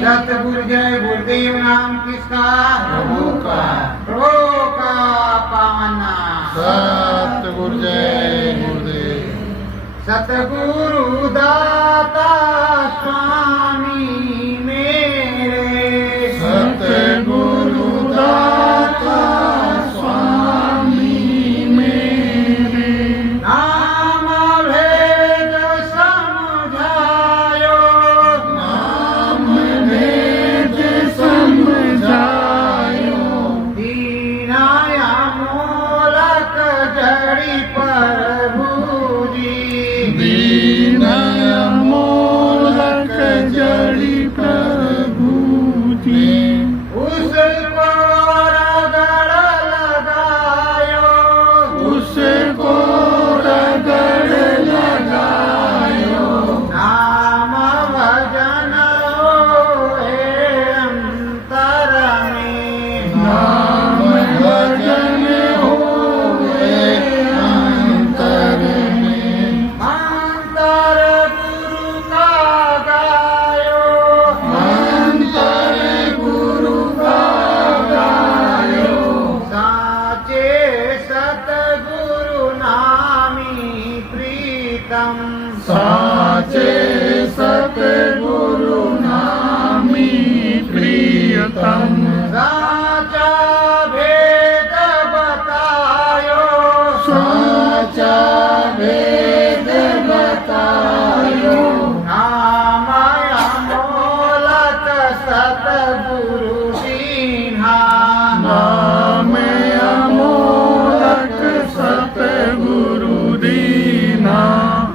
सतगुरु जय गुरुदेव नाम किसका? प्रभु का। प्रभु का पावन नाम। सतगुरु जय गुरुदेव। सतगुरु दाता स्वामी मेरे, सतगुरु दाता स्वामी मेरे। नाम भेद समझायो, नाम भेद समझायो। दीनाया मोलक जड़ी प्रभु जी। दीन मोलक जड़ी प्रभु जी। उसको रगड़ लगायो, उसको रगड़ लगायो। नाम भजन होए अंतर में। नाम भजन होए अंतर में। अंतर गुरु का गायो, अंतर गुरु का गायो। साचे सतगुरु नामी प्रीतम। साचे सतगुरु नामी प्रियतम। साचा भेद बतायो, साचा भेद बतायो। नाम अमोलक सतगुरु दीन्हा। नाम अमोलक सतगुरु दीना।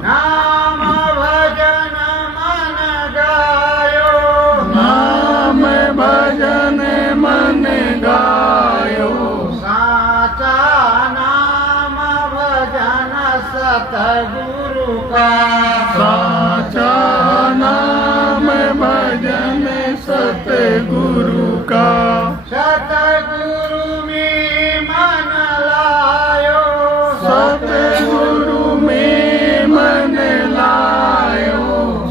नाम भजन मन गायो, नाम भजन मन गायो। साचा नाम भजन सतगुरु का। साचा नाम भजन सतगुरु का। सतगुरु में मन लायो, सतगुरु में मन लायो।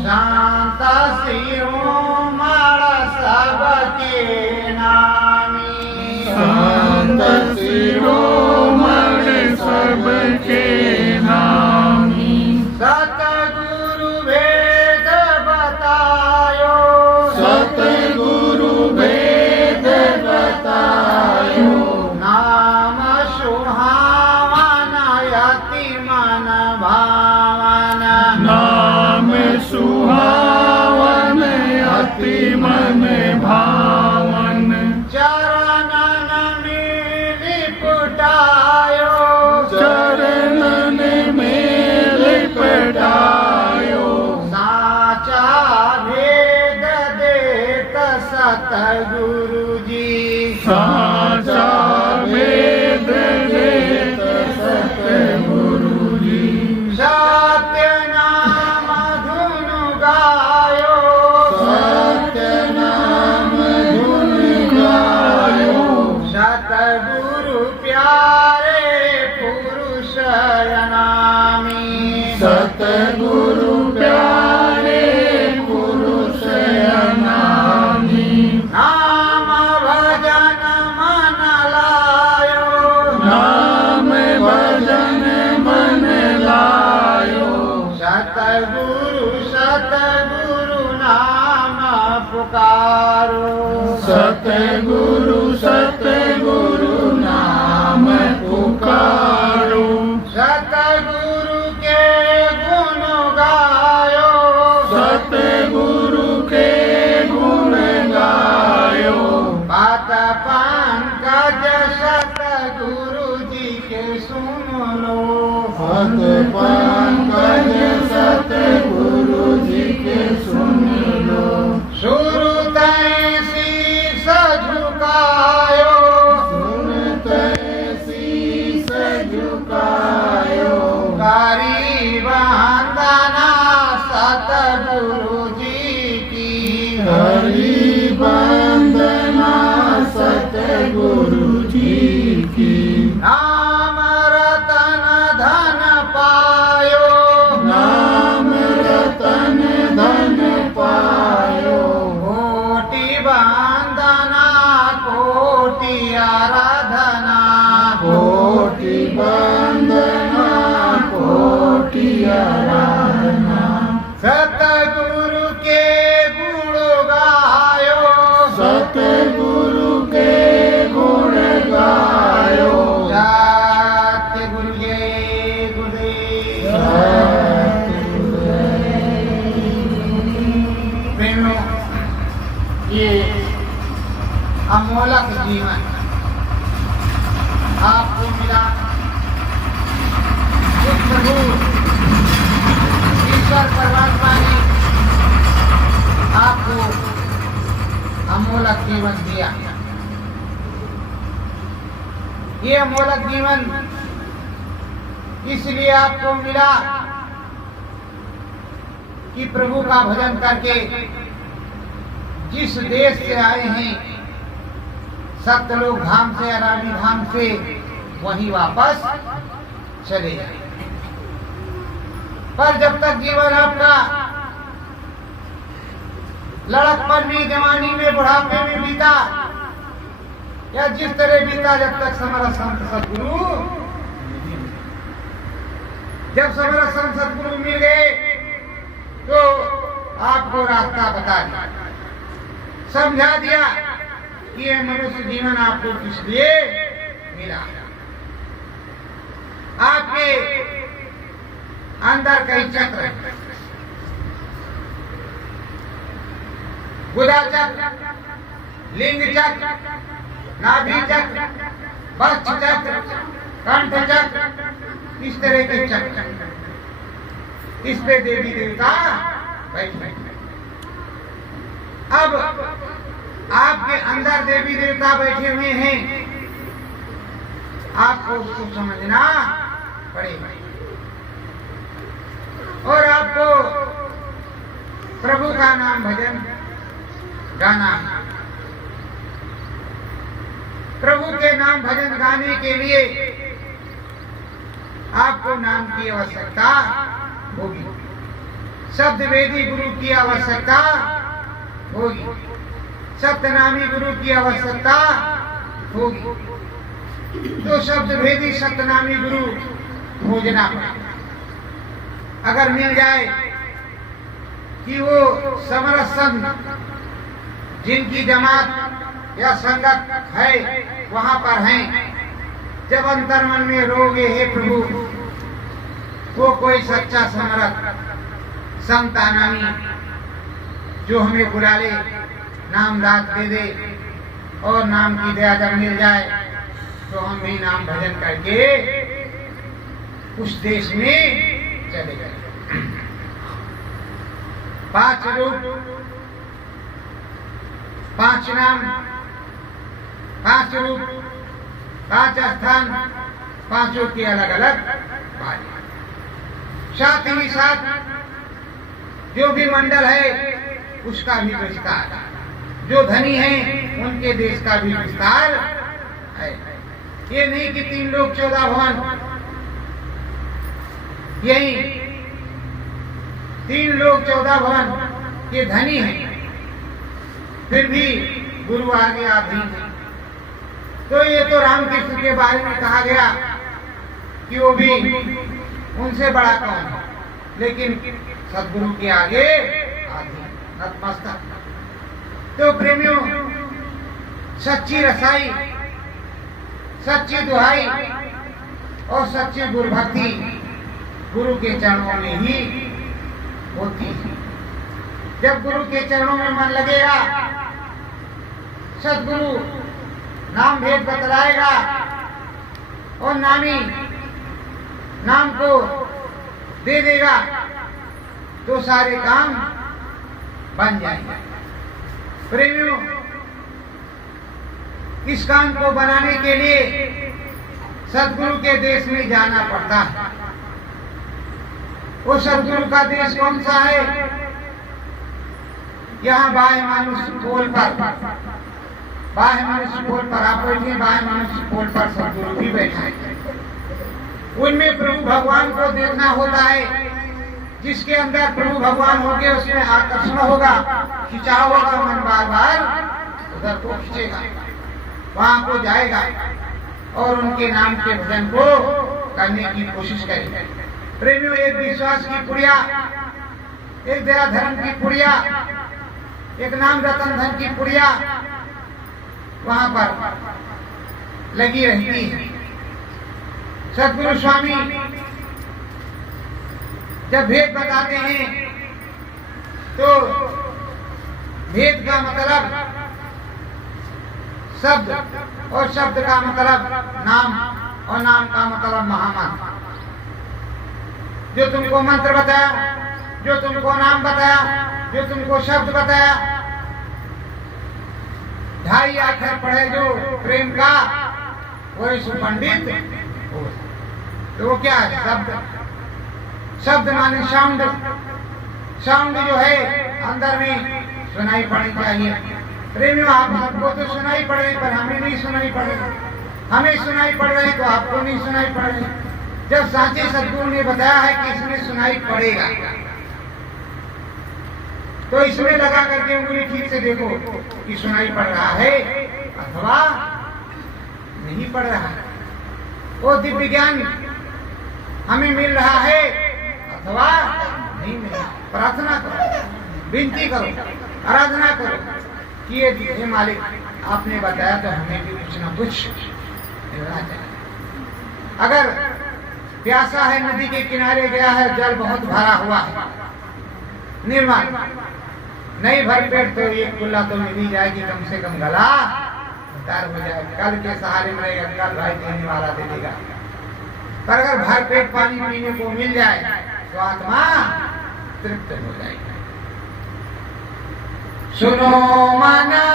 शांत शिरोमण सबके नामी। शांत शिरोमणि सबके नामी। सतगुरु भेद बतायो, सतगुरु भेद बतायो। नाम सुहावन अति मन भावन। नाम सुहावन अति मन भावन। चरणन में लिपटायो, चरणन में लिपटायो। साचा भेद देत सतगुरु जी। साचा वेद देत सतगुरु जी। सत्य नाम धुन गायो, सत्य नाम धुन गायो। सतगुरु प्यारे पुरुष नामी। सतगुरु प्यारे पुरुष नामी। नाम भजन मन लायो, नाम भजन मन लायो। सतगुरु सतगुरु नाम पुकारो। सतगुरु सतगुरु नाम पुकारो। सतगुरु के गुण गायो, सतगुरु के गुण गायो। बात पंकज सतगुरु जी के सुन लो। पद पंकज सतगुरु जी के सुन लो। शुरू तय शीस झुकायो, सुनते शीस झुकायो। करी वंदना सतगुरु जी की। हरि वंदना सतगुरु जी की। नाम रतन धन पायो, नाम रतन धन पायो। कोटि सतगुरु के गुण गायो। सतगुरु जय गुरुदेव। प्रेमियों, ये अमोलक जीवन आपको मिला। उस प्रभु ईश्वर परमात्मा ने आपको अमोलक जीवन दिया। ये अमोलक जीवन इसलिए आपको मिला कि प्रभु का भजन करके जिस देश से आए हैं, सत्यलोक धाम से, अरानी धाम से, वहीं वापस चले जाए। पर जब तक जीवन आपका लड़कपन में, जवानी में, बुढ़ापे में बीता, या जिस तरह बीता, जब तक समरथ संत सद्गुरु, जब समरथ संत सद्गुरु मिल गए तो आपको रास्ता बता दिया, समझा दिया कि ये मनुष्य जीवन आपको किस लिए मिला। आपके अंदर कई चक्र है, गुदा चक्र, लिंग चक्र, नाभि चक्र, वक्ष चक्र, कंठ चक्र, इस तरह के चक्र, इस पे देवी देवता बैठे। अब आपके अंदर देवी देवता बैठे हुए हैं, आपको उसको समझना पड़ेगा और आपको प्रभु का नाम भजन गाना है। प्रभु के नाम भजन गाने के लिए आपको नाम की आवश्यकता होगी, शब्द वेदी गुरु की आवश्यकता होगी, सत्यनामी गुरु की आवश्यकता होगी। तो शब्द भेदी सत्यनामी गुरु खोजना पड़ेगा। अगर मिल जाए कि वो समरथ संत जिनकी जमात या संगत है वहां पर हैं, जब अंतर्मन में रोगे हे प्रभु, वो कोई सच्चा समरथ संत नामी जो हमें बुला ले, नाम दात दे दे और नाम की दया जब मिल जाए तो हम भी नाम भजन करके उस देश में चले गए। 5 रूप, 5 नाम, 5 रूप, 5 स्थान, 5 की अलग अलग बात। साथ ही साथ जो भी मंडल है उसका भी विस्तार, जो धनी है उनके देश का भी विस्तार है। ये नहीं कि 3 लोग 14 भवन, यही 3 लोग 14 भवन के धनी हैं, फिर भी गुरु आगे अधीन है। तो ये तो रामकृष्ण के बारे में कहा गया कि वो भी उनसे बड़ा कौन है, लेकिन सद्गुरु के आगे नतमस्तक। तो प्रेमियों, सच्ची रसाई, सच्ची दुहाई और सच्ची गुरु भक्ति गुरु के चरणों में ही होती है। जब गुरु के चरणों में मन लगेगा, सद्गुरु नाम भेद बतलाएगा और नामी नाम को दे देगा तो सारे काम बन जाएंगे। प्रेमियों, इस काम को बनाने के लिए सद्गुरु के देश में जाना पड़ता है। वो सद्गुरु का देश कौन सा है? यहाँ बाह्य मानुष पोल पर, बाह्य मनुष्य पोल पर आप बैठिए, बाह्य मनुष्य पोल पर सद्गुरु भी बैठा है। उनमें प्रभु भगवान को देखना होता है। जिसके अंदर प्रभु भगवान होंगे उसमें आकर्षण होगा, खिंचाव होगा, मन बार बार उधर को खींचेगा, वहां को जाएगा और उनके नाम के भजन को करने की कोशिश करेगा। प्रेमियों, एक विश्वास की पुड़िया, एक दया धर्म की पुड़िया, एक नाम रतन धन की पुड़िया वहां पर लगी रहती है। सदगुरु स्वामी जब भेद बताते हैं तो भेद का मतलब शब्द और शब्द का मतलब नाम और नाम का मतलब महामंत्र। जो तुमको मंत्र बताया, जो तुमको नाम बताया, जो तुमको शब्द बताया, 2.5 अक्षर पढ़े जो प्रेम का, वो सुपंडित हो। तो वो क्या है? शब्द। शब्द माने साउंड। साउंड जो है अंदर में सुनाई पड़नी चाहिए। प्रेमियों, आपको तो सुनाई पड़ रही, पर हमें नहीं सुनाई पड़ रही। हमें सुनाई पड़ रही तो आपको नहीं सुनाई पड़ रही। जब साचे सदगुरु ने बताया है कि इसमें सुनाई पड़ेगा, तो इसमें लगा करके उंगली ठीक से देखो कि सुनाई पड़ रहा है अथवा नहीं पड़ रहा है। वो दिव्य ज्ञान हमें मिल रहा है अथवा नहीं मिल रहा। प्रार्थना करो, विनती करो, आराधना करो कि ये मालिक आपने बताया तो हमें भी कुछ ना कुछ मिलना चाहिए। अगर प्यासा है, नदी के किनारे गया है, जल बहुत भरा हुआ है, निर्मल नहीं भर पेट, तो एक कुल्ला तो मिल ही जाएगी, कम से कम गला उतार हो जाए। कल के सहारे मरेगा, कल भाई देने वाला दे देगा। पर अगर भर पेट पानी पीने को मिल जाए तो आत्मा तृप्त हो जाएगी। सुनो मना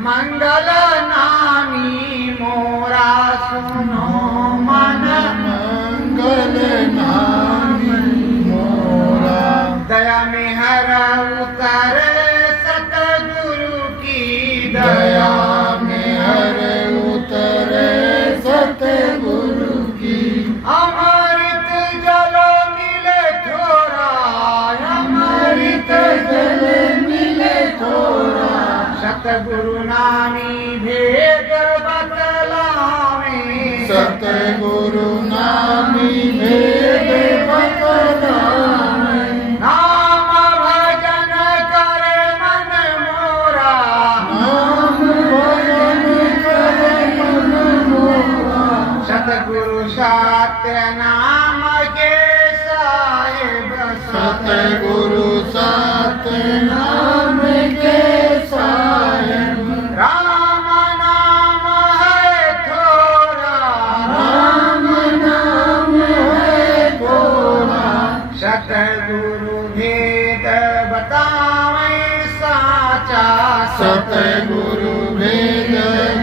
मंगल नामी मोरा, सुनो मन मंगल नामी मोरा, दया में हर उतर सतगुरु की, दया में हर उतरे सतगुरु की। अमृत जल मिले थोड़ा, अमृत जल मिले थोड़ा, सतगुरु नामी भेद बतलावे, सतगुरु नामी भेद बतलावे। नाम भजन करे मन मोरा, नाम भजन करे मन मोरा, सतगुरु सत्य नाम के साहेब, सतगुरु सत्य नाम के साहेब। राम नाम है थोड़ा, राम नाम है थोड़ा, सतगुरु भेद बतावे साचा, सतगुरु भेद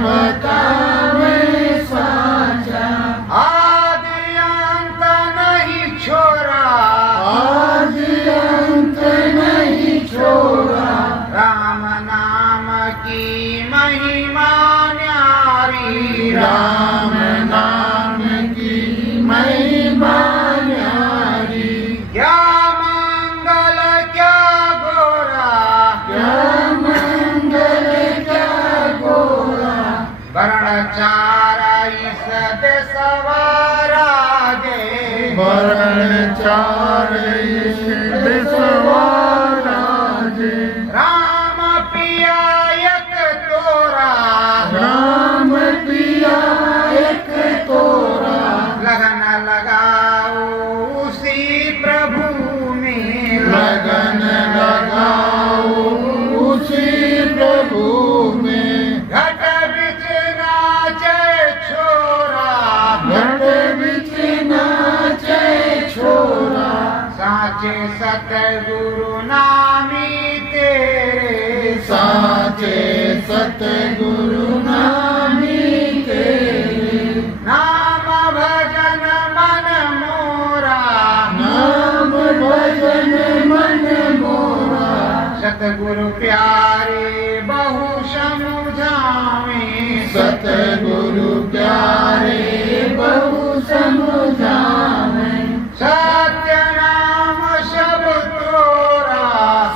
बतावे साचा। आदि अंत नहीं छोड़ा, आदि अंत नहीं छोड़ा, राम नाम की महिमा न्यारी, राम नाम की महिमा न्यारी। क्या मंगल क्या गोरा, क्या मंगल क्या गोरा, वर्ण चाराई सद सवाराजे, वर्ण चार सवाराजे। राम पिया एक तोरा, राम पिया एक तोरा, लगन लगाओ उसी प्रभु में, लगन लगाओ उसी प्रभु में। घट बिच नाचे छोरा, घट बिच नाचे छोरा, साचे सतगुरु नामी तेरे, साचे सतगुरु नामी तेरे। नाम भजन मन मोरा, नाम भजन मन मोरा, सतगुरु प्यारे बहु समझावे, सतगुरु प्यारे बहु समझावे। सत्य नाम सब तोरा,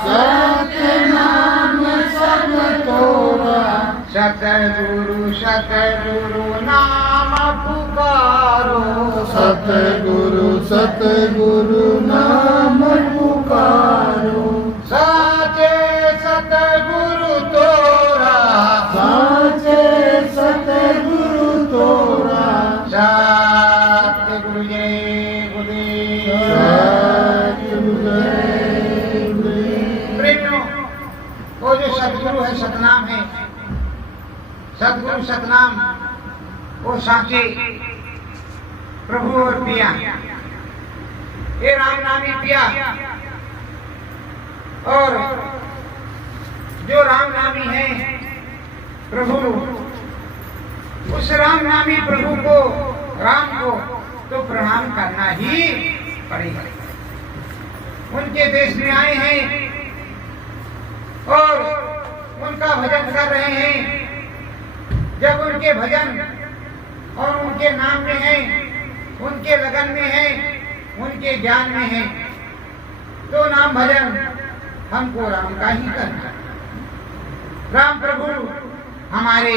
सत्य नाम सब तोरा, सतगुरु सतगुरु नाम पुकारो, सतगुरु सतगुरु नाम पुकारो। साचे सतगुरु तोरा, साचे जो सतगुरु है, सतनाम है, सतगुरु सतनाम, वो साचे प्रभु और पिया, ये राम नामी पिया। और जो राम नामी है प्रभु, उस राम नामी प्रभु को, राम को तो प्रणाम करना ही पड़ेगा। उनके देश में आए हैं और उनका भजन कर रहे हैं। जब उनके भजन और उनके नाम में है, उनके लगन में है, उनके ज्ञान में है, तो नाम भजन हमको राम का ही करना। राम प्रभु हमारे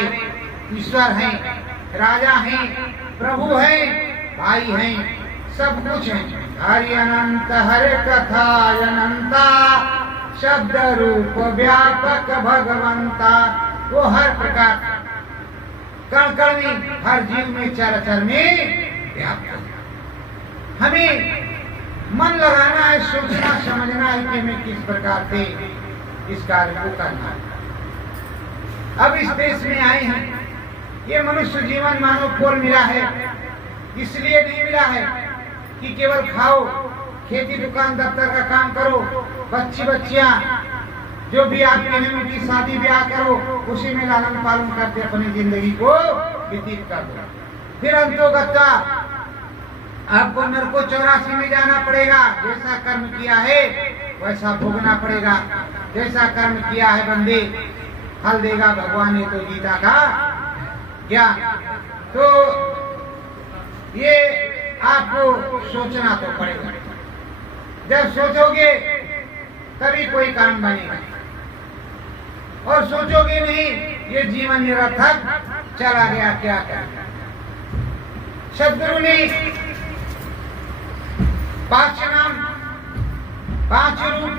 ईश्वर हैं, राजा हैं, प्रभु हैं, भाई हैं, सब कुछ हैं। हरि अनंत हर कथा अनंता, शब्द रूप व्यापक भगवंता। वो हर प्रकार कण कण में, हर जीव में, चर चर में व्यापक। हमें मन लगाना है, सोचना समझना है कि हमें किस प्रकार से इस कार्य को करना है। अब इस देश में आए हैं, ये मनुष्य जीवन मानव फूल मिला है, इसलिए नहीं मिला है कि केवल खाओ, खेती दुकान दफ्तर का काम करो, बच्ची बच्चियां जो भी आपके हैं उनकी शादी ब्याह करो, उसी में लालन पालन करके अपनी जिंदगी को व्यतीत कर दो। फिर अंतोगत्ता आपको नरको 84 में जाना पड़ेगा। जैसा कर्म किया है वैसा भोगना पड़ेगा। जैसा कर्म किया है बंदे, फल देगा भगवान ने, तो गीता का ज्ञान। तो ये आपको सोचना तो पड़ेगा। जब सोचोगे तभी कोई काम बनेगा, और सोचोगे नहीं, ये जीवन निरर्थक चला गया, क्या करें। सदगुरु ने 5 नाम, 5 रूप,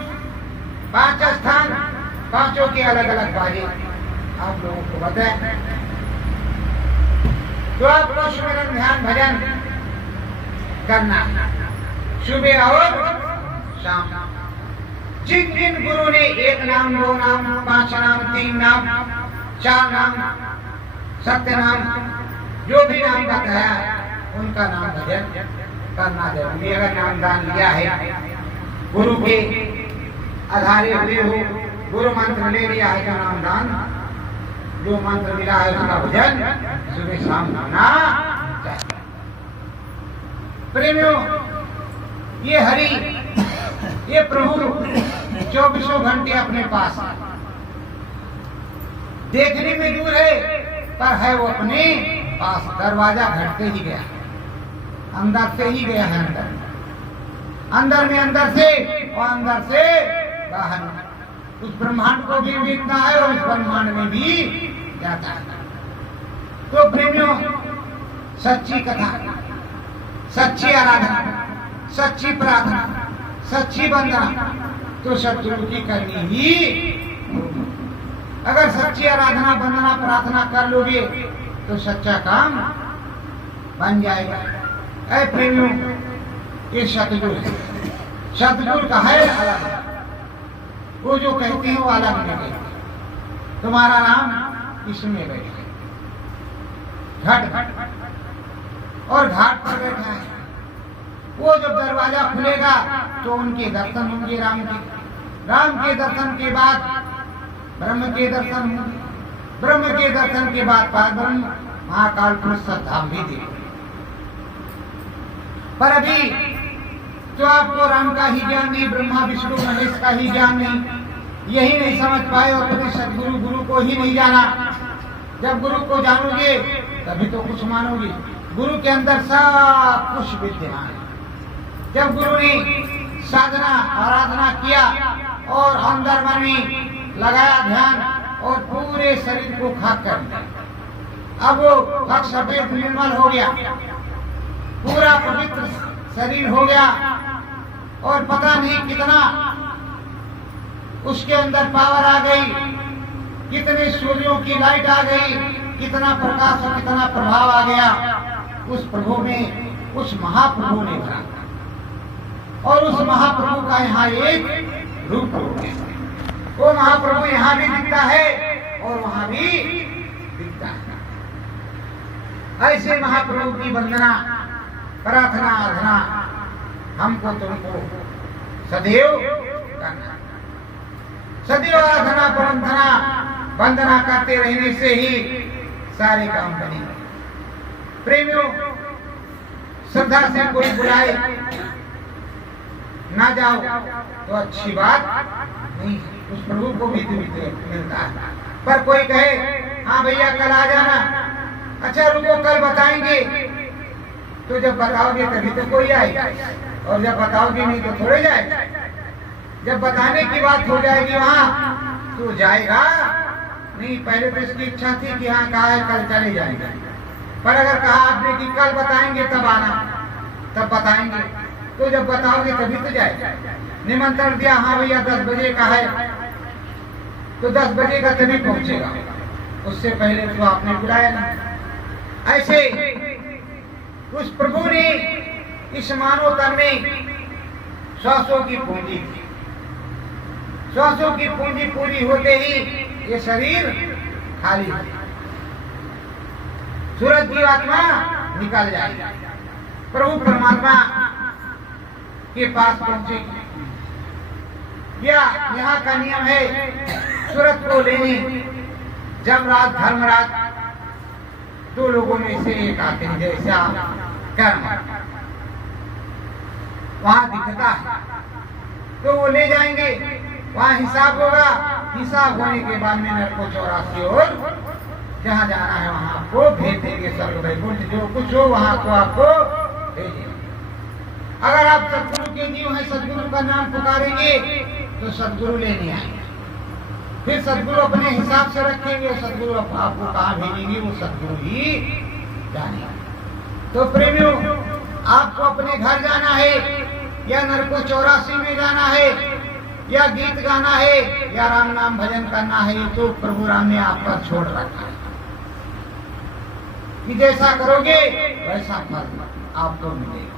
5 स्थान, पांचों के अलग अलग बारे आप लोगों को बताए। तो आपको सुमिरन ध्यान भजन करना सुबह और शाम। जिन जिन गुरु ने 1 नाम, 2 नाम, 5 नाम, 3 नाम, 4 नाम, सत्य नाम, जो भी नाम बताया, उनका नाम भजन करना जरूरी। अगर नाम दान लिया है, गुरु के आधारे हुए हो, गुरु मंत्र ले लिया है, तो नाम दान, जो मंत्र मिला है उसका भजन सुबह शाम होना चाहिए। प्रेमियों, ये हरि, ये प्रभु 24 घंटे अपने पास है। देखने में दूर है, पर है वो अपने पास। दरवाजा घटते ही गया, अंदर से ही गया है, अंदर में अंदर से, और अंदर से बाहर। उस ब्रह्मांड को भी देखता है और इस ब्रह्मांड में भी जाता है। तो प्रेमियों, सच्ची कथा, सच्ची आराधना, सच्ची प्रार्थना, सच्ची वंदना तो सतगुरु की करनी ही होगी। अगर सच्ची आराधना, वंदना, प्रार्थना कर लोगे तो सच्चा काम बन जाएगा। ऐ प्रेमियों, ये सतगुरु है। सतगुरु का है अलग, वो जो कहते हैं वो अलग नहीं। तुम्हारा नाम इसमें बैठे, घट और घाट पर बैठा है। वो जब दरवाजा खुलेगा तो उनके दर्शन होंगे, राम के। राम के दर्शन के बाद ब्रह्म के दर्शन होंगे, ब्रह्म के दर्शन के बाद पारब्रह्म महाकाल पुरुष धाम भी देखेंगे। पर अभी तो आपको राम का ही ज्ञान नहीं, ब्रह्मा विष्णु महेश का ही ज्ञान नहीं, यही नहीं समझ पाए और कभी सदगुरु गुरु को ही नहीं जाना। जब गुरु को जानोगे तभी तो कुछ मानोगे। गुरु के अंदर सब कुछ विद्यमान है। जब गुरु ने साधना आराधना किया और अंदर मन में लगाया ध्यान और पूरे शरीर को खाक कर दिया, अब वो भक्त सफेद निर्मल हो गया, पूरा पवित्र शरीर हो गया और पता नहीं कितना उसके अंदर पावर आ गई, कितने सूर्यों की लाइट आ गई, कितना प्रकाश और कितना प्रभाव आ गया उस प्रभु में, उस महाप्रभु ने भरा। और उस महाप्रभु का यहाँ एक रूप हो गया। वो महाप्रभु यहाँ भी दिखता है और वहां भी दिखता है। ऐसे महाप्रभु की वंदना, प्रार्थना, आराधना हमको तुमको सदैव करना। सदैव आराधना, प्रार्थना, वंदना करते रहने से ही सारे काम बनेंगे। प्रेमियों, श्रद्धा से कोई बुलाए ना जाओ तो अच्छी बात नहीं है, उस प्रभु को भी मिलता है। पर कोई कहे हाँ भैया कल आ जाना, अच्छा रुको कल बताएंगे, तो जब बताओगे तभी तो कोई आएगा, और जब बताओगे नहीं तो थोड़े जाएगा। जब बताने की बात हो जाएगी वहां तो जाएगा नहीं। पहले तो इसकी इच्छा थी कि हाँ कहा है कल चले जाएंगे, पर अगर कहा आपने कि कल बताएंगे तब आना, तब बताएंगे, तो जब बताओगे तभी तो जाएगा। निमंत्रण दिया हाँ भैया 10 बजे का है, तो 10 बजे का तभी पहुंचेगा, उससे पहले तो आपने बुलाया नहीं। ऐसे उस प्रभु ने इस मानव तन में श्वासों की पूंजी थी। श्वासों की पूंजी पूरी होते ही ये शरीर खाली हो, सूरज की आत्मा निकल जाएगी, प्रभु परमात्मा के पास पहुंचेगी। या यहाँ का नियम है सूरज को लेने जमराज धर्मराज 2 लोगों में से एक आते हैं, जैसा कर्म वहां दिखता है तो वो ले जाएंगे, वहां हिसाब होगा। हिसाब होने के बाद में नरक को 84 और जहाँ जाना है वहां आपको भेज देंगे। स्वर्ग वैकुंठ जो कुछ हो वहां को आपको भेजेंगे। अगर आप सदगुरु के जीव हैं, सदगुरु का नाम पुकारेंगे तो सदगुरु लेने आएंगे, फिर सदगुरु अपने हिसाब से रखेंगे। सदगुरु आपको कहाँ भेजेंगे वो सदगुरु ही जाने। तो प्रेमियों, आपको अपने घर जाना है या नरको 84 में जाना है या गीत गाना है या राम नाम भजन करना है, तो प्रभु राम ने आप पर छोड़ रखा है कि जैसा करोगे वैसा फल आपको मिलेगा।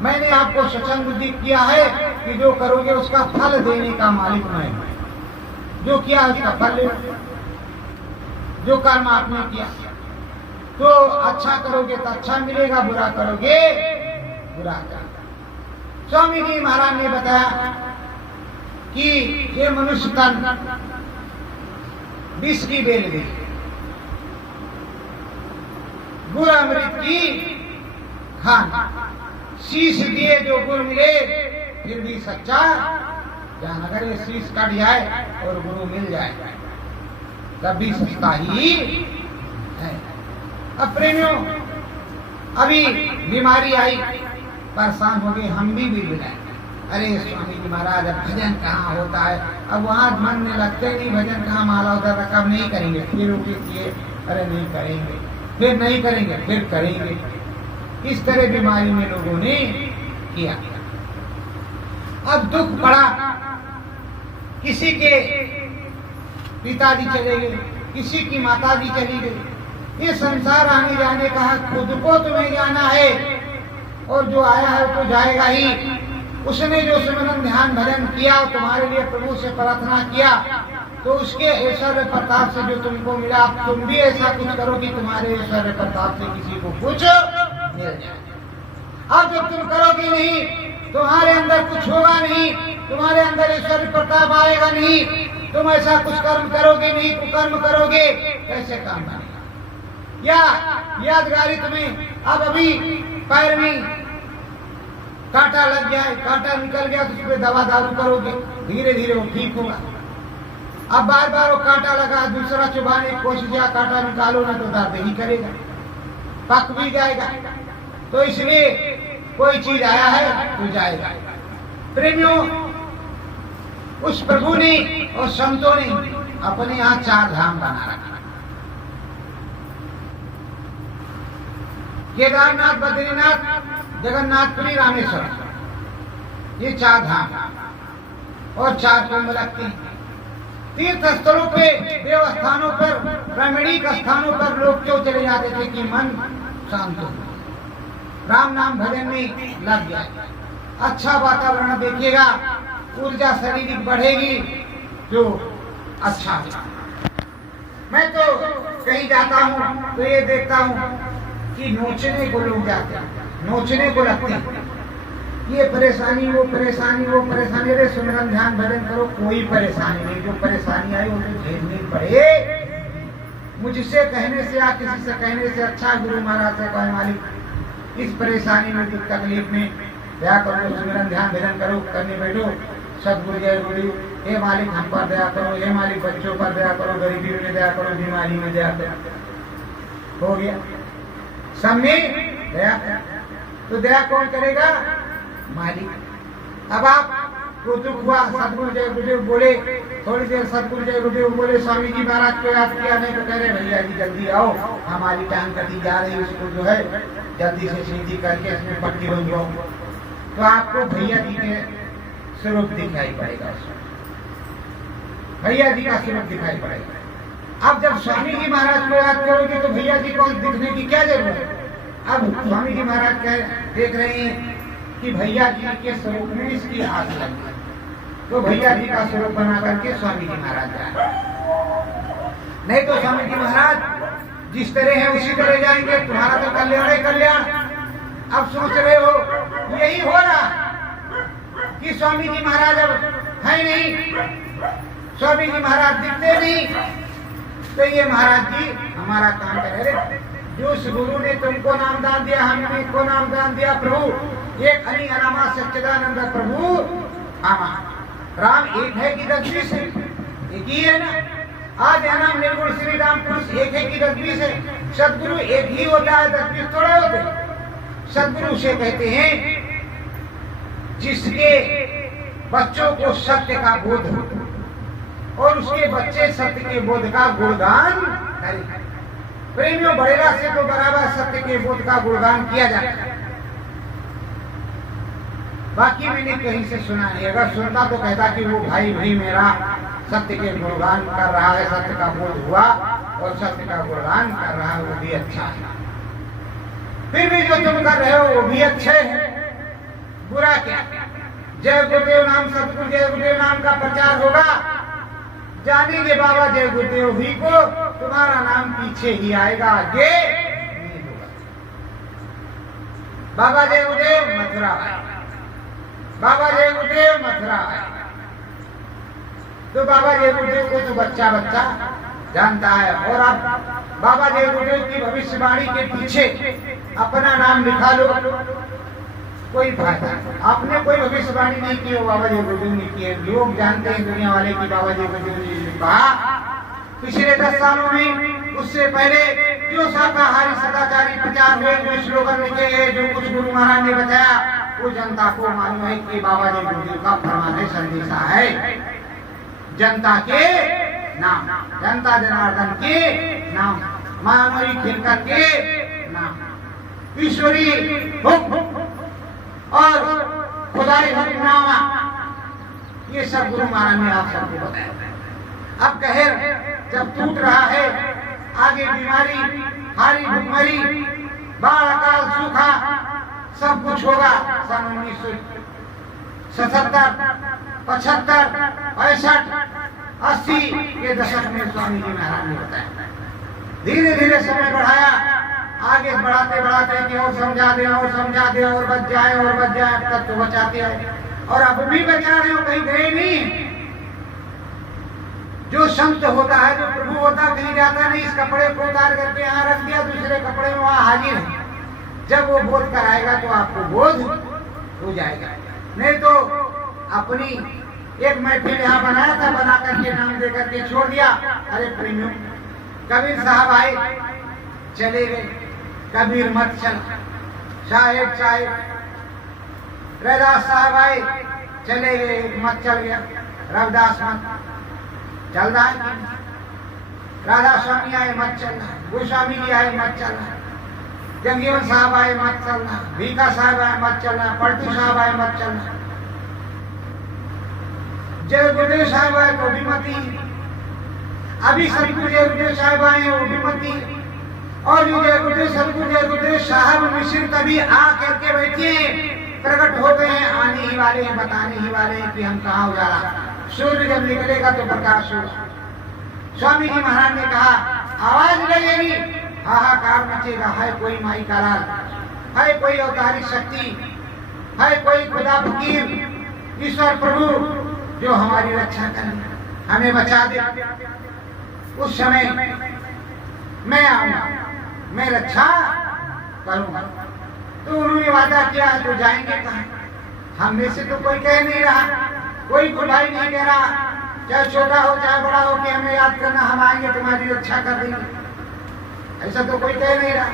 मैंने आपको सत्संग बुद्धि किया है कि जो करोगे उसका फल देने का मालिक मैं हूं। जो किया उसका फल ले, जो कर्म आपने किया तो अच्छा करोगे तो अच्छा मिलेगा, बुरा करोगे बुरा करोगे। स्वामी जी महाराज ने बताया कि ये मनुष्य तन विष की बेल गई, गुड़ अमृत की खान, शीश दिए जो गुरु मिले फिर भी सच्चा जान। अगर ये शीश कट जाए और गुरु मिल जाए तब भी सस्ता ही है। अब प्रेमियों, अभी बीमारी आई, परेशान हो गए, हम भी बुलाए। अरे स्वामी जी महाराज अब भजन कहाँ होता है, अब वहां मन में लगते नहीं, भजन कहाँ, माला उधर रखा, नहीं करेंगे, फिर उठे किए, अरे नहीं करेंगे, फिर नहीं करेंगे, फिर करेंगे। इस तरह बीमारी में लोगों ने किया। अब दुख पड़ा, किसी के पिताजी चले गए, किसी की माताजी चली गई। ये संसार आने जाने का है, खुद को तुम्हें जाना है और जो आया है तो जाएगा ही। उसने जो सिमरन ध्यान भजन किया, तुम्हारे लिए प्रभु से प्रार्थना किया, तो उसके ऐश्वर्य प्रताप से जो तुमको मिला, तुम भी ऐसा कुछ करो कि तुम्हारे ऐश्वर्य प्रताप से किसी को कुछ मिल जाए। अब जब तुम करोगे नहीं, तुम्हारे अंदर कुछ होगा नहीं, तुम्हारे अंदर ऐश्वर्य प्रताप आएगा नहीं, तुम ऐसा कुछ कर्म करोगे नहीं, कुकर्म करोगे, कैसे काम बनेगा। या यादगारी तुम्हें अब अभी पैर में कांटा लग जाए, कांटा निकल गया तो उस पर दवा दारू करोगे, धीरे धीरे वो ठीक होगा। अब बार बार वो कांटा लगा, दूसरा चुभाने की कोशिश, या कांटा निकालो ना तो दर्द ही करेगा, पक भी जाएगा। तो इसलिए कोई चीज आया है तो जाएगा। प्रेमियों, उस प्रभु ने और संतों ने अपने यहाँ 4 धाम बना रखा। केदारनाथ, बद्रीनाथ, जगन्नाथपुरी, रामेश्वर, ये 4 धाम और 4 कुंभ लगते हैं। तीर्थ स्थलों पे, देव स्थानों पर, प्रामाणिक स्थानों पर लोग क्यों चले जाते थे कि मन शांत हो, राम नाम भजन में लग जाए, अच्छा वातावरण देखिएगा, ऊर्जा शारीरिक बढ़ेगी, जो अच्छा होता। मैं तो कहीं जाता हूँ तो ये देखता हूँ कि नोचने को लोग जाते हैं, नोचने को लगते हैं, ये परेशानी वो परेशानी वो परेशानी। अरे सुमिरन ध्यान भजन करो, कोई परेशानी नहीं, जो परेशानी आई वो तो झेलनी पड़े। मुझसे कहने से या किसी से कहने से अच्छा गुरु महाराज से कहे मालिक इस परेशानी में दुख तकलीफ में दया करो, सुमिरन ध्यान भजन करो, करने बैठो, सदगुरु जय गुरु, हे मालिक हम पर दया करो, हे मालिक बच्चों पर दया करो, गरीबी में दया करो, बीमारी में दया करो। हो गया सब में दया। तो दया कौन करेगा? मालिक। अब आप को दुख हुआ, सदगुरु जय गुरुदेव बोले, थोड़ी देर सदगुरु जय गुरुदेव बोले, स्वामी जी महाराज को याद किया, नहीं तो कह रहे भैया जी जल्दी आओ, हमारी टांग कटी जा रही है, उसको जो है जल्दी से सीधी करके इसमें पट्टी बंधवाओ। तो आपको भैया जी के स्वरूप दिखाई पड़ेगा, भैया जी का स्वरूप दिखाई पड़ेगा। अब जब स्वामी जी महाराज को याद करोगे तो भैया जी को दिखने की क्या जरूरत है? अब स्वामी जी महाराज देख रहे हैं कि भैया जी के स्वरूप में इसकी आग लगी, तो भैया जी का स्वरूप बना करके स्वामी जी महाराज जाए। नहीं तो स्वामी जी महाराज जिस तरह है उसी तरह जाएंगे, तुम्हारा तो कल्याण है कल्याण। अब सोच रहे हो यही हो रहा कि स्वामी जी महाराज अब है नहीं, स्वामी जी महाराज दिखते नहीं, तो ये महाराज जी हमारा काम करे। जो गुरु ने तुमको नाम दान दिया, हमने को नाम दान दिया, प्रभु एक हरि अनामा सच्चिदानंद प्रभु आमा। राम एक है कि 10-20 है? एक ही है ना। आज नाम निर्गुण श्री राम पुरुष एक है कि 10-20 है? सदगुरु एक ही होता है, 10-20 थोड़े होते। सदगुरु से कहते हैं जिसके बच्चों को सत्य का बोध हो और उसके बच्चे सत्य के बोध का गुणगान करें। प्रेमियों बड़ेरा से तो बराबर सत्य के बोध का गुणगान किया जाता है। बाकी मैंने कहीं से सुना नहीं, अगर सुनता तो कहता कि वो भाई भी मेरा सत्य के गुणगान कर रहा है, सत्य का बोध हुआ और सत्य का गुणगान कर रहा है, वो भी अच्छा है। फिर भी जो तुम कर रहे हो वो भी अच्छे है, बुरा क्या? जय गुरुदेव नाम, सतगुरु जय गुरुदेव नाम का प्रचार होगा, जानेंगे बाबा जय गुरुदेव ही को, तुम्हारा नाम पीछे ही आएगा, आगे नहीं होगा। बाबा जय गुरुदेव मथुरा आए, बाबा जय गुरुदेव मथुरा आए, तो बाबा जय गुरुदेव को तो बच्चा बच्चा जानता है। और अब बाबा जय गुरुदेव की भविष्यवाणी के पीछे अपना नाम लिखा लो, कोई फायदा नहीं। आपने कोई भविष्यवाणी नहीं की हो, बाबा जय गुरुदेव ने की है। लोग जानते हैं दुनिया वाले की बाबा जय गुरुदेव ने कहा पिछले 10 सालों में, उससे पहले जो शाकाहारी सदाचारी प्रचार हुए, जो स्लोगन लिखे गए, जो कुछ गुरु महाराज ने बताया, वो जनता को मालूम है कि बाबा जय गुरुदेव का फरमान है, संदेशा है। जनता के नाम, जनता जनार्दन के नाम, मानवी खिलकत के नाम, ईश्वरी हुक्म और खुदाई हुक्मनामा, ये सब गुरु महाराज ने आप सबको बताया। अब कहर जब टूट रहा है, आगे बीमारी, हारी भुखमरी, बाढ़, अकाल, सूखा सब कुछ होगा। सन 1977, 75, 65, 80 के दशक में स्वामी जी महाराज ने बताया। धीरे धीरे समय बढ़ाया, आगे बढ़ाते बढ़ाते कि और समझा दे और समझा दे और बच जाए और बच जाए, अब तक तो बचाते आए और अब भी बचा रहे हो, कहीं गए नहीं। जो संत होता है, जो प्रभु होता, कहीं जाता नहीं, इस कपड़े को उतार करके यहाँ रख दिया, दूसरे कपड़े में वहाँ हाजिर है। जब वो बोध कराएगा तो आपको बोध हो जाएगा। नहीं तो अपनी एक महफिल यहाँ बनाया था, बना करके नाम दे करके छोड़ दिया। अरे प्रेमियों, कबीर साहब आए चले गए, कबीर मत चल, साहेब साहेब, रविदास साहब आए चले गए, मत चल गया, रविदास मत चल रहा है, राधा स्वामी आए मत चलना, गोस्वामी जी आए मत चलना, जंगीवन साहब आए मत चलना, भीखा साहब आए मत चलना, पलटू साहब आए मत चलना, जय गुरुदेव साहब आए तो भी मती, अभी सतगुरु जय गुरुदेव साहब आए वो भी मती, और जो जय गुरुदेव सतगुरु जय गुरुदेव साहब मिश्र तभी आ करके बैठे प्रकट हो गए हैं, आने ही वाले हैं, बताने ही वाले हैं कि हम कहाँ उजाला सूर्य जब निकलेगा तो प्रकाश होगा। स्वामी जी महाराज ने कहा आवाज लगेगी, हाहाकार मचेगा, है कोई माई का लाल, है कोई अवतारी शक्ति, है कोई खुदा फकीर ईश्वर प्रभु जो हमारी रक्षा करे, हमें बचा दे। उस समय मैं आऊंगा, मैं रक्षा करूंगा। तो उन्होंने वादा किया तो जाएंगे कहाँ? हम में से तो कोई कह नहीं रहा, कोई खुदाई नहीं कह रहा, चाहे छोटा हो चाहे बड़ा हो कि हमें याद करना, हम आएंगे तुम्हारी रक्षा कर देंगे, ऐसा तो कोई कह नहीं रहा।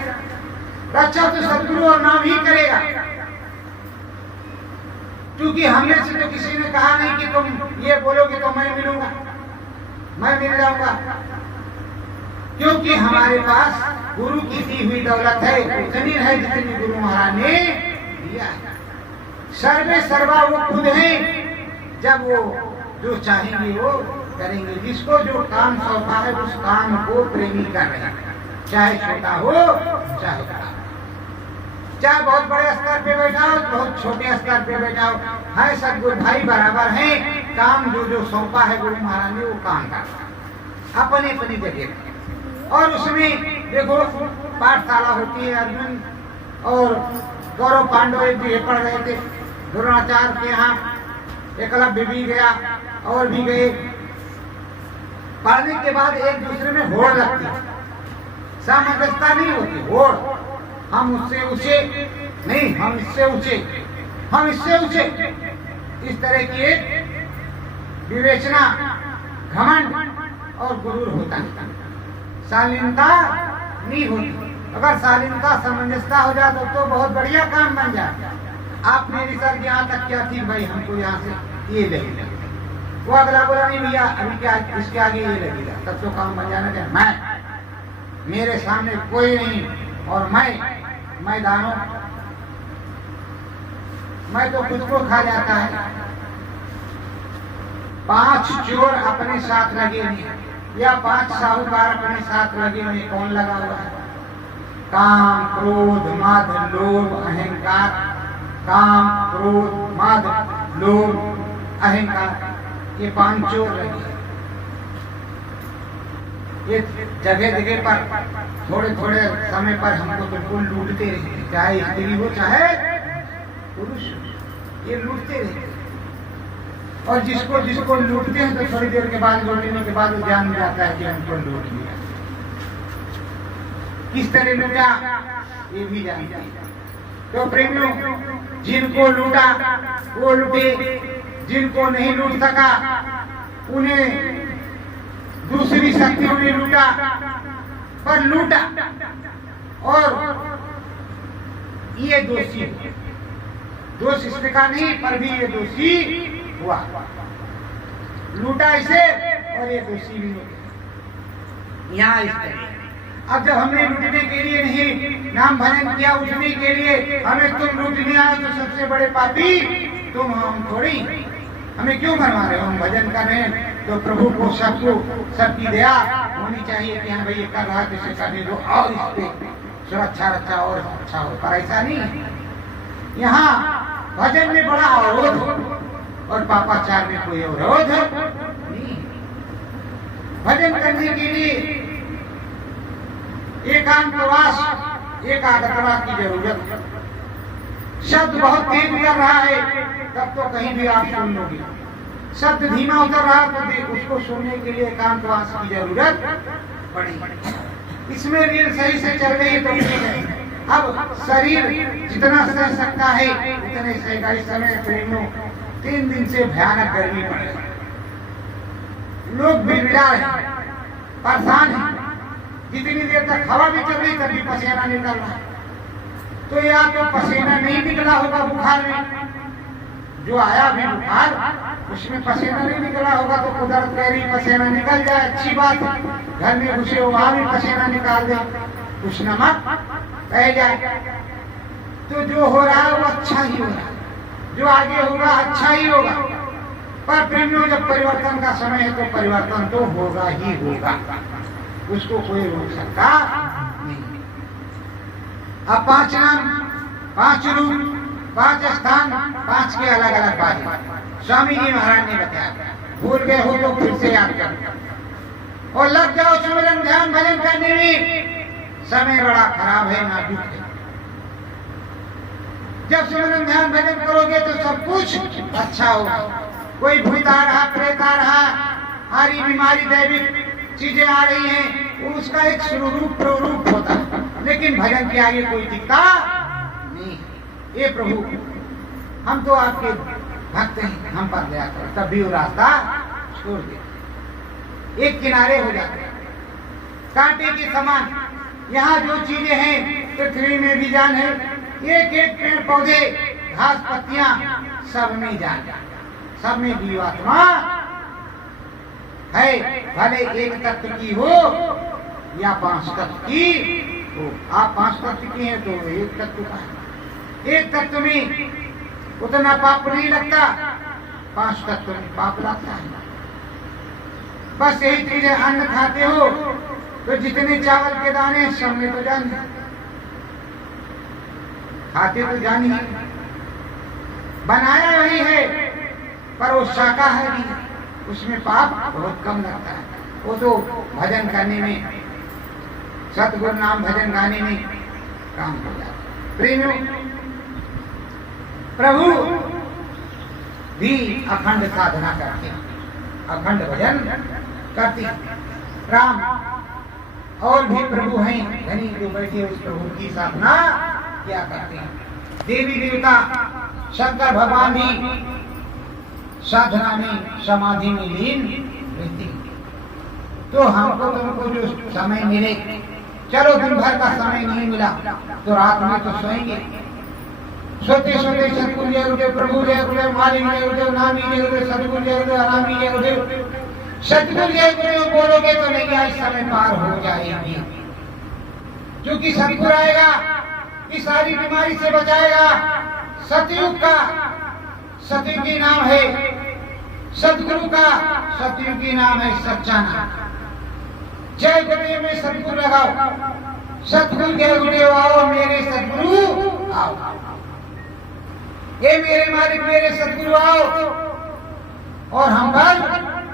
रक्षा तो सदगुरु और नाम ही करेगा, क्योंकि हमने से तो किसी ने कहा नहीं कि तुम ये बोलोगे तो मैं मिलूंगा, मैं मिल जाऊंगा, क्योंकि हमारे पास गुरु की दी हुई दौलत है, उतनी है जितनी गुरु महाराज ने दिया है। सर्वे सर्वा वो खुद है, जब वो जो चाहेंगे वो करेंगे। जिसको जो काम सौंपा है उस काम को प्रेमी कर रहे हैं, चाहे छोटा हो चाहे बड़ा, चाहे बहुत बड़े स्तर पे बैठा हो बहुत छोटे स्तर पे बैठा हो, है सब गुरु भाई बराबर हैं। काम जो जो सौंपा है गुरु महाराज ने वो काम करता अपनी अपनी जगह। और उसमें देखो पाठशाला होती है, अर्जुन और गौरव पांडव एक जगह पढ़ रहे थे, द्रोणाचार्य के यहाँ एकलव्य भी गया और भी गए। पढ़ने के बाद एक दूसरे में होड़ लगती है, सामंजस्यता नहीं होती, होड़, हम उससे ऊंचे नहीं, हम इससे ऊंचे, हम इससे ऊंचे, इस तरह की एक विवेचना, घमंड और गुरूर होता है, शालीनता नहीं होती। अगर शालीनता सामंजस्यता हो जाए तो बहुत बढ़िया काम बन जाए। आप मेरी सर यहाँ तक क्या थी भाई, हमको यहाँ से ये लगेगा, वो अगला बोला नहीं भैया अभी क्या इसके आगे ये लगेगा, तब तो काम बन जाना चाहिए। मैं, मेरे सामने कोई नहीं और मैं दानो, मैं तो खुद को खा जाता है। 5 चोर अपने साथ लगे नहीं या 5 साहूकार अपने साथ लगे हुए, कौन लगा हुआ है? काम क्रोध मद लोभ अहंकार, काम क्रोध मद लोभ अहंकार, ये 5 चोर लगे। ये जगह जगह पर थोड़े थोड़े समय पर हमको बिल्कुल लूटते रहते, चाहे स्त्री हो चाहे पुरुष, ये लूटते रहते। और जिसको जिसको लूटते हैं तो थोड़ी देर के बाद, लूटने के बाद वो जान जाता है कि हमको लूट लिया। किस तरह लूटा ये भी जानता है। तो प्रेमियों, जिनको लूटा वो लूटे, जिनको नहीं लूट सका उन्हें दूसरी शक्तियों ने लूटा, पर लूटा और ये दोषी, दोष इसने का नहीं पर भी ये दोषी हुआ, लूटा इसे और ये दोषी भी हो। यहाँ इस तरह अब जब हमने लूटने के लिए नहीं नाम भजन किया, उठने के लिए हमें तुम लूटने आए तो सबसे बड़े पापी तुम, हम थोड़ी, हमें क्यों मरवा रहे हो? हम भजन कर रहे हैं तो प्रभु को सबको सबकी दया होनी चाहिए कि हाँ भाई ये कर रहा है तो इसे करने दो और इस पे सुरक्षा रक्षा और अच्छा हो, पर ऐसा नहीं है। यहाँ भजन में बड़ा अवरोध हो और पापाचार में कोई अवरोध नहीं। भजन करने के लिए एकांतवास एकाग्रता की जरूरत। शब्द बहुत तेज कर रहा है तब तो कहीं भी आप सुन लोगे, शब्द धीमा उतर रहा तो उसको सुनने के लिए एकांतवास की जरूरत पड़ेगी। इसमें रीढ़ सही से चल रही है तो ठीक है। अब शरीर जितना सह सकता है उतने सहेगा। इस समय प्रेमियों 3 दिन से भयानक गर्मी पड़ रही है, लोग बिगड़ा रहे, परेशान है। जितनी देर तक हवा भी चल रही तभी पसीना निकल रहा है। तो या तो पसीना नहीं निकला होगा बुखार में, जो आया भी बुखार उसमें पसीना नहीं निकला होगा तो कुदरत कह रही पसीना निकल जाए, अच्छी बात है। घर में घुसे वहां भी पसीना निकाल दे, कुछ नमक रह जाए। तो जो हो रहा है वो अच्छा ही हो रहा है, जो आगे होगा अच्छा ही होगा। पर प्रेमियों जब परिवर्तन का समय है तो परिवर्तन तो होगा ही होगा, उसको कोई रोक सकता नहीं। अब 5 नाम 5 रूप 5 स्थान 5 के अलग अलग बात स्वामी जी महाराज ने बताया। भूल गए हो तो फिर से याद करो और लग जाओ सिमरन ध्यान भजन करने में। समय बड़ा खराब है, नाजुक है। जब सिमरन ध्यान भजन करोगे तो सब कुछ अच्छा होगा। कोई भूत आ रहा, प्रेत आ रहा, हारी बीमारी दैविक चीजें आ रही हैं, उसका एक स्वरूप प्ररूप होता है, लेकिन भजन के आगे कोई दिखता नहीं। ये प्रभु हम तो आपके भक्त हैं, हम पर दया करो। तब भी वो रास्ता छोड़ दे, एक किनारे हो जाते हैं कांटे के समान। यहाँ जो चीजें हैं पृथ्वी में भी जान है, एक एक पेड़ पौधे घास पत्तियां सब में जान, सब में जीवात्मा है। भले एक तत्व की हो या 5 तत्व की हो। आप 5 तत्व की हैं तो एक तत्व का है। एक तत्व में उतना पाप नहीं लगता, 5 तत्व में पाप लगता है। बस यही चीज है, अन्न खाते हो तो जितने चावल के दाने सब में तो जान, खाते तो जान ही, बनाया वही है, पर वो शाकाहारी, उसमें पाप बहुत कम लगता है। वो तो भजन करने में, सतगुरु नाम भजन गाने में काम हो जाता है। प्रेमियों, प्रभु भी अखंड साधना करते हैं, अखंड भजन करते हैं। राम और भी प्रभु हैं धनी जो बैठे उस प्रभु की साधना क्या करते हैं। देवी देवता शंकर भगवान भी साधना में समाधि में लीन रहते हैं। तो हमको तुमको जो समय मिले, चलो दिन भर का समय नहीं मिला तो रात में तो सोएंगे। सोते सोते सतगुरु जय गुरुदेव, प्रभु जय गुरुदेव, मालिक जय गुरुदेव, नामी जय गुरुदेव, सतगुरु जय गुरुदेव, अनामी जय गुरुदेव, सतगुरु जय गुरुदेव बोलोगे तो नहीं आज समय पार हो जाएगी। क्योंकि सतगुरु आएगा, इस सारी बीमारी से बचाएगा। सतयुग का सतयुगी नाम है, सतगुरु का सतयुगी नाम है सच्चा नाम। जय गुरुदेव में सतगुरु लगाओ, सतगुरु जय गुरुदेव आओ, मेरे सतगुरु आओ, ये मेरे मालिक मेरे सतगुरु आओ। और हम पर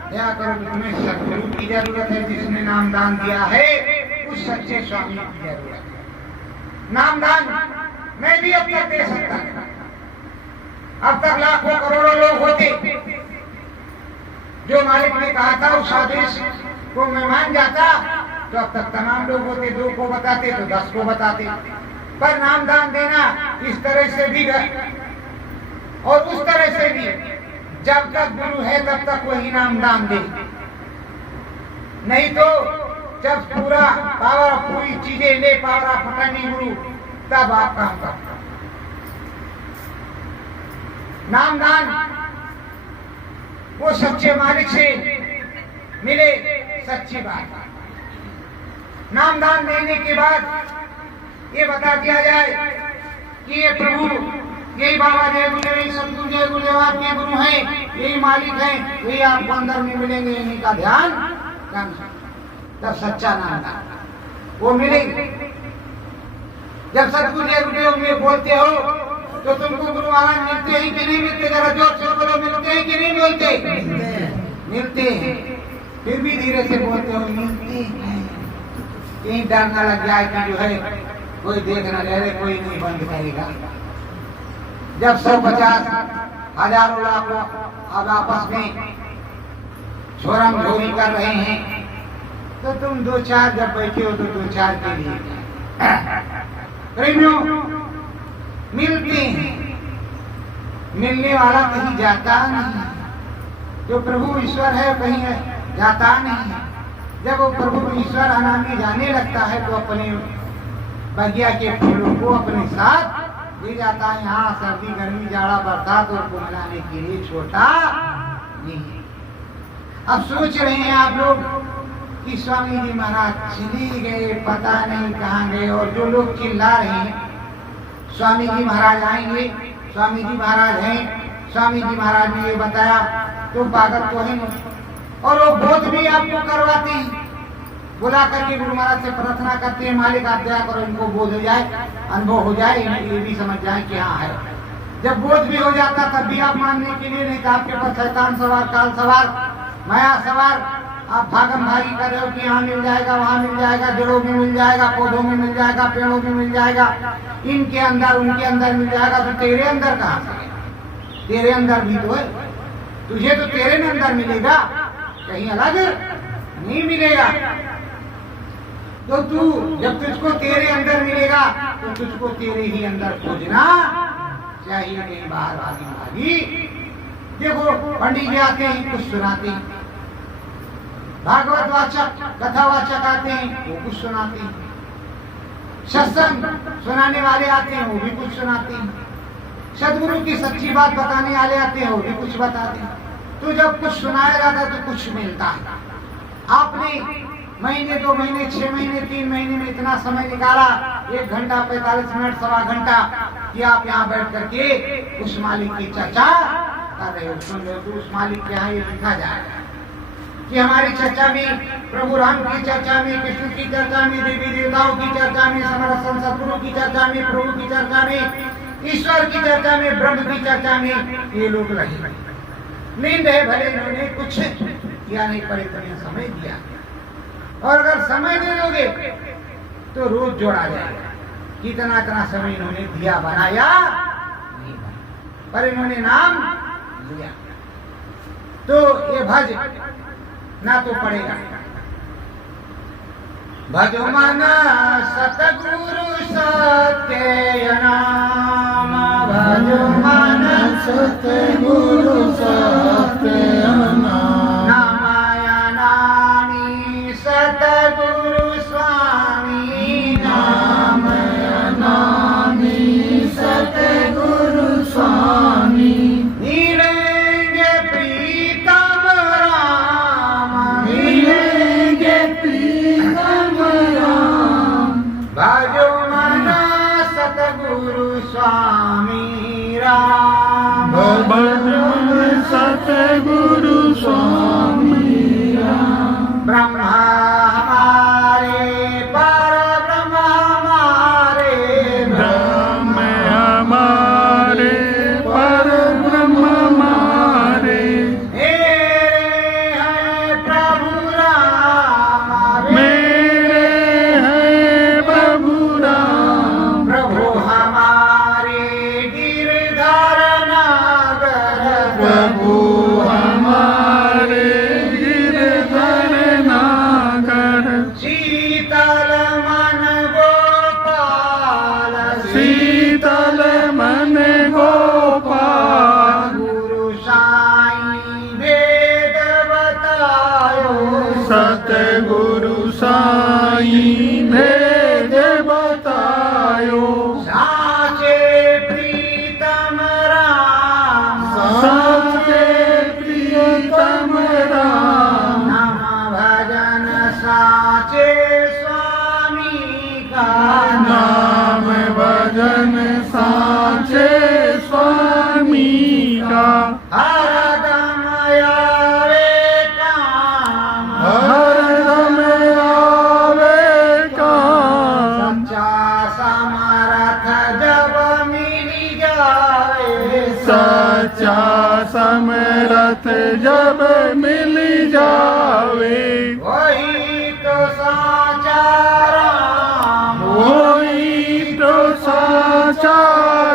दया करो, तुम्हें सतगुरु की जरूरत है, जिसने नाम दान दिया है उस सच्चे स्वामी की जरूरत है। नाम दान मैं भी अब तक दे सकता, अब तक लाखों करोड़ों लोग होते, जो मालिक ने कहा था उस आदेश को मैं मान जाता तो अब तक तमाम लोग होते। 2 को बताते तो 10 को बताते। पर नाम दान देना इस तरह से भी और उस तरह से भी, जब तक गुरु है तब तक वही नाम दान दे, नहीं तो जब पूरा पावर पूरी चीजें ले, पावर ऑफ अटर्नी गुरु, तब आप काम करते। नाम दान वो सच्चे मालिक से मिले, सच्ची बात। नाम दान देने के बाद ये बता दिया जाए कि ये प्रभु, यही बाबा जय गुरुदेव, यही सतगुरु जय गुरुदेव आपके गुरु हैं, यही मालिक हैं, यही आपको अंदर में मिलेंगे, इन्हीं का ध्यान करना। तब सच्चा नाम दान वो मिलेंगे। जब सतगुरु जय गुरुदेव में बोलते हो तो तुमको गुरु महाराज मिलते हैं कि नहीं मिलते? जरा जोर से बोलो, मिलते हैं कि नहीं मिलते? मिलते हैं। फिर भी धीरे से बोलते हो, मिलते हैं। कहीं डर न लग जाए कि जो है कोई देख न ले, कोई नहीं बंद करेगा। जब 150 हजारों लाखों अब आपस में छोरम झोरी कर रहे हैं तो तुम 2-4 जब बैठे हो तो 2-4 के लिए प्रेमियों मिलते हैं। मिलने वाला कहीं जाता नहीं, जो प्रभु ईश्वर है कहीं जाता नहीं। जब वो प्रभु ईश्वर अनामी जाने लगता है तो अपने बगिया के फूलों को अपने साथ ले जाता है। यहाँ सर्दी गर्मी जाड़ा बरसात और को मनाने के लिए छोटा नहीं। अब सोच रहे हैं आप लोग कि स्वामी जी महाराज चले गए, पता नहीं कहाँ गए। और जो लोग चिल्ला रहे हैं स्वामी जी महाराज आएंगे, स्वामी जी महाराज हैं, स्वामी जी महाराज ने ये बताया, तो पागल तो है। और वो बोध भी आपको करवाते हैं, बुला करके गुरु महाराज से प्रार्थना करते हैं, मालिक आप दया करो इनको बोध हो जाए, अनुभव हो जाए, इन्हें ये भी समझ जाए कि हाँ है। जब बोध भी हो जाता तब भी आप मानने के लिए नहीं, आपके पास शैतान सवार, काल सवार माया सवार आप भागम भागी कर रहे हो कि यहाँ मिल जाएगा, वहाँ मिल जाएगा, जड़ों में मिल जाएगा, पौधों में मिल जाएगा, पेड़ों में मिल जाएगा, इनके अंदर उनके अंदर मिल जाएगा, तो तेरे अंदर कहाँ से? तेरे अंदर भी तो है, तुझे तो तेरे में अंदर मिलेगा, कहीं अलग नहीं मिलेगा। तो तू जब तुझको तेरे अंदर मिलेगा तो तुझको तेरे ही अंदर खोजना चाहिए, नहीं बाहर भागी भागी। देखो पंडित जी आते हैं कुछ सुनाते हैं, भागवत वाचक कथावाचक आते हैं वो कुछ सुनाते हैं, सत्संग सुनाने वाले आते हैं वो भी कुछ सुनाते हैं, सदगुरु की सच्ची बात बताने वाले आते हैं वो भी कुछ बताते हैं। तो जब कुछ सुनाया जाता है तो कुछ मिलता है। आपने महीने 2 महीने 6 महीने 3 महीने में इतना समय निकाला, 1 घंटा 45 मिनट सवा घंटा कि आप यहाँ बैठ करके उस मालिक की चर्चा कर रहे हो, सुन रहे हो। तो उस मालिक के यहाँ ये लिखा जाएगा कि हमारी चर्चा में प्रभु राम की चर्चा में, कृष्ण की चर्चा में, देवी देवताओं की चर्चा में, समर्थ संत सद्गुरु की चर्चा में, प्रभु की चर्चा में, ईश्वर की चर्चा में, ब्रह्म की चर्चा में ये लोग रहे। नींद है भले इन्होंने कुछ किया नहीं, पर इतना समय दिया, और अगर समय दे दोगे तो रोज जोड़ा जाएगा कितना इतना समय इन्होंने दिया, बनाया नहीं बनाया, पर इन्होंने नाम लिया। तो ये भज ना तो पड़ेगा। भजो मन सतगुरु सत्य नाम, भजो मन सतगुरु सत्य नाम, नामाया नामी सतगुरु स्वामी, नामया नामी सतगुरु स्वामी, मिलेंगे प्रीतम राम, मिलेंगे प्रीतम राम, भजो मन सतगुरु स्वामी राम, भजन सतगुरु स्वामी राम। ब्रह्मा हमारे पर ब्रह्म हमारे, ब्रह्म हमारे पर ब्रह्म हमारे, मेरे हैं प्रभु राम, मेरे हैं प्रभु राम, प्रभु हमारे गिरधर नागर, प्रभु हमारे गिरधर नागर, शीतल मन गोपाल, शीतल मन गोपाल, गुरु साईं वेद बतायो, सतगुरु साईं भेद बतायो, साचे प्रीतम राम, साचे प्रीतम राम, नाम भजन साचे स्वामी का, नाम भजन साचे स्वामी का, हरदम आवे काम, हरदम आवे काम, सच्चा समर्थ जब मिल जाए, सच्चा समरथ जब मिल जावे, वही तो साचा राम, वही तो साचा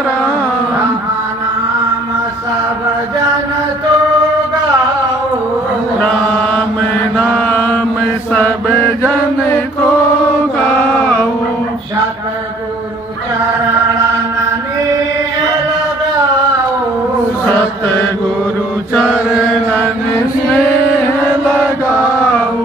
राम, नाम सब जन तो गाओ, राम नाम सब जन को गाओ, सतगुरु चरण ने लगाओ, सतगुरु चरणन स्नेह लगाओ,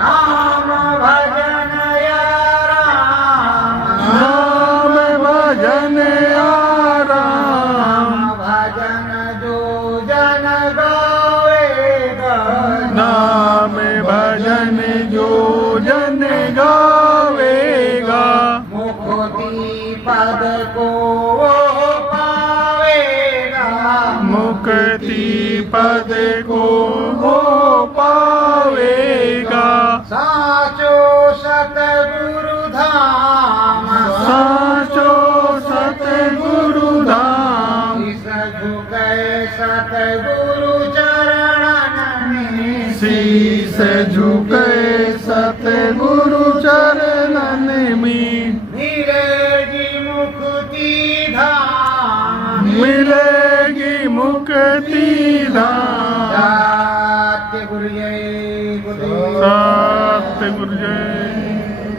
नाम भजन या राम, नाम भजन आराम, भजन जो जन गावेगा, नाम भजन जो जन गावेगा, मुक्ति पद को वो पावेगा, मुक्ति पद को वो पावेगा, साचो सतगुरु धाम, साचो सतगुरु धाम, इस झुके सतगुरु चरणन में, गुरु चरणन में मिलेगी मुक्ति धाम, मिलेगी मुक्ति धाम। सत्य गुरु जय गुरुदेव। सत्य गुरु जय।